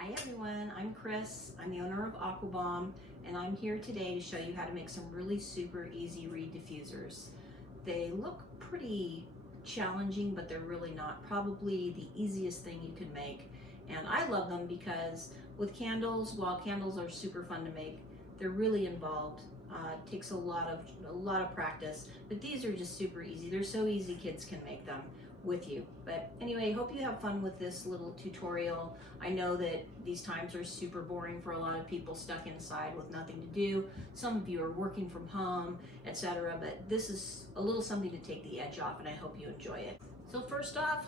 Hi everyone, I'm Chris. I'm the owner of Acqua Bom, and I'm here today to show you how to make some really super easy reed diffusers. They look pretty challenging, but they're really not. Probably the easiest thing you can make. And I love them because with candles, while candles are super fun to make, they're really involved. It takes a lot of practice, but these are just super easy. They're so easy, kids can make them with you. But anyway, hope you have fun with this little tutorial. I know that these times are super boring for a lot of people stuck inside with nothing to do. Some of you are working from home, etc. But this is a little something to take the edge off, and I hope you enjoy it. So first off,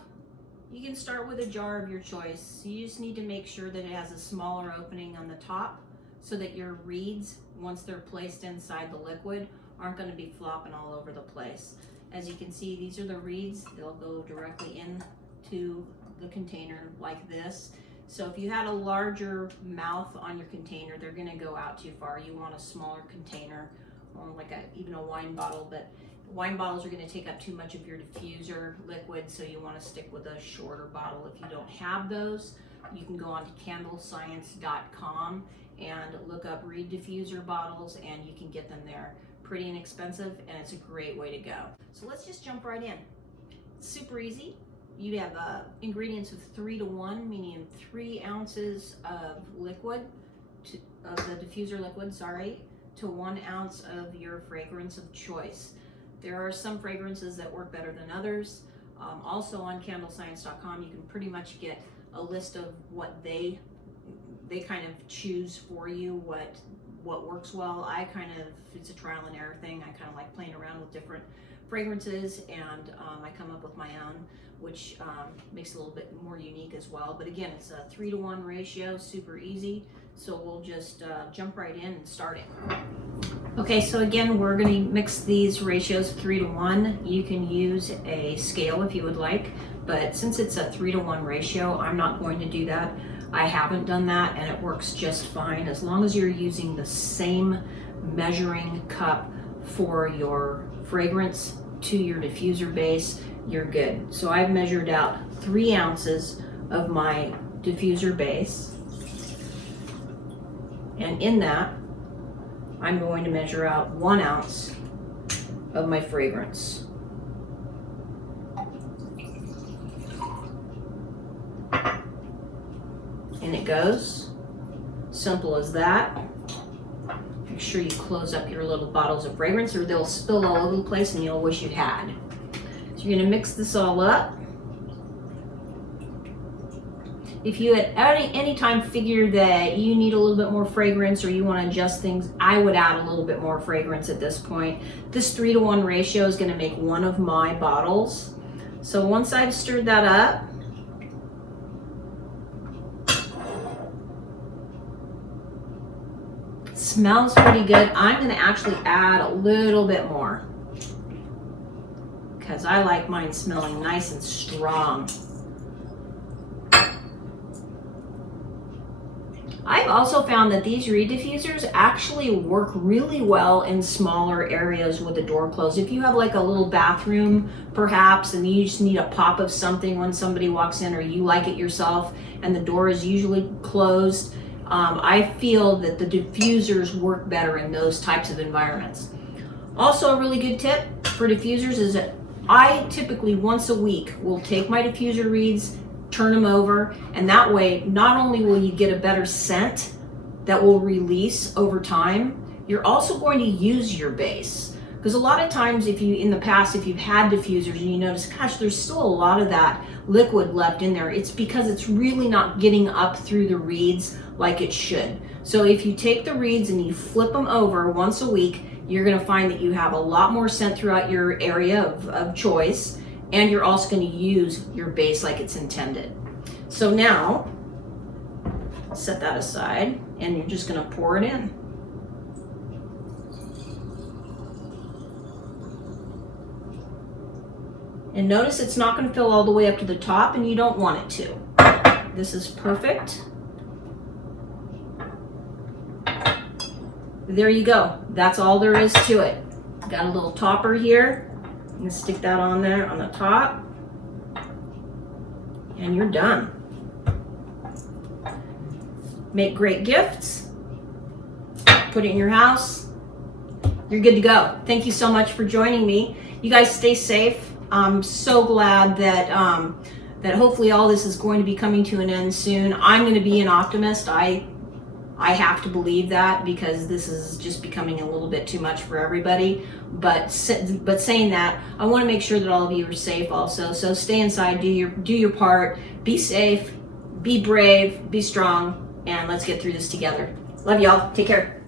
you can start with a jar of your choice. You just need to make sure that it has a smaller opening on the top so that your reeds, once they're placed inside the liquid, aren't going to be flopping all over the place. As you can see, these are the reeds. They'll go directly into the container like this. So if you had a larger mouth on your container, they're gonna go out too far. You want a smaller container, or like even a wine bottle, but wine bottles are gonna take up too much of your diffuser liquid, so you wanna stick with a shorter bottle. If you don't have those, you can go on to candlescience.com and look up reed diffuser bottles, and you can get them there. Pretty inexpensive, and it's a great way to go. So let's just jump right in. It's super easy. You have ingredients of 3 to 1, meaning 3 ounces of liquid, of the diffuser liquid, to 1 ounce of your fragrance of choice. There are some fragrances that work better than others. Also on candlescience.com, you can pretty much get a list of what they kind of choose for you, what works well. It's a trial and error thing. I kind of like playing around with different fragrances, and I come up with my own, which makes it a little bit more unique as well. But again, it's a 3 to 1 ratio, super easy. So we'll just jump right in and start it. Okay, so again, we're gonna mix these ratios 3 to 1. You can use a scale if you would like, but since it's a 3 to 1 ratio, I'm not going to do that. I haven't done that, and it works just fine as long as you're using the same measuring cup for your fragrance to your diffuser base. You're good. So I've measured out 3 ounces of my diffuser base, and in that I'm going to measure out 1 ounce of my fragrance. And it goes. Simple as that. Make sure you close up your little bottles of fragrance, or they'll spill all over the place and you'll wish you had. So you're gonna mix this all up. If you at any time figure that you need a little bit more fragrance, or you want to adjust things, I would add a little bit more fragrance at this point. This 3 to 1 ratio is gonna make 1 of my bottles. So once I've stirred that up, smells pretty good. I'm going to actually add a little bit more because I like mine smelling nice and strong. I've also found that these reed diffusers actually work really well in smaller areas with the door closed. If you have like a little bathroom perhaps, and you just need a pop of something when somebody walks in, or you like it yourself and the door is usually closed, I feel that the diffusers work better in those types of environments. Also, a really good tip for diffusers is that I typically once a week will take my diffuser reeds, turn them over, and that way not only will you get a better scent that will release over time, you're also going to use your base. Because a lot of times in the past, if you've had diffusers and you notice, gosh, there's still a lot of that liquid left in there, it's because it's really not getting up through the reeds like it should. So if you take the reeds and you flip them over once a week, you're gonna find that you have a lot more scent throughout your area of choice, and you're also gonna use your base like it's intended. So now, set that aside, and you're just gonna pour it in. And notice it's not going to fill all the way up to the top, and you don't want it to. This is perfect. There you go. That's all there is to it. Got a little topper here. I'm going to stick that on there on the top. And you're done. make great gifts, put it in your house, you're good to go. Thank you so much for joining me. You guys stay safe. I'm so glad that that hopefully all this is going to be coming to an end soon. I'm going to be an optimist. I have to believe that because this is just becoming a little bit too much for everybody. But saying that, I want to make sure that all of you are safe also. So stay inside, do your part, be safe, be brave, be strong, and let's get through this together. Love y'all. Take care.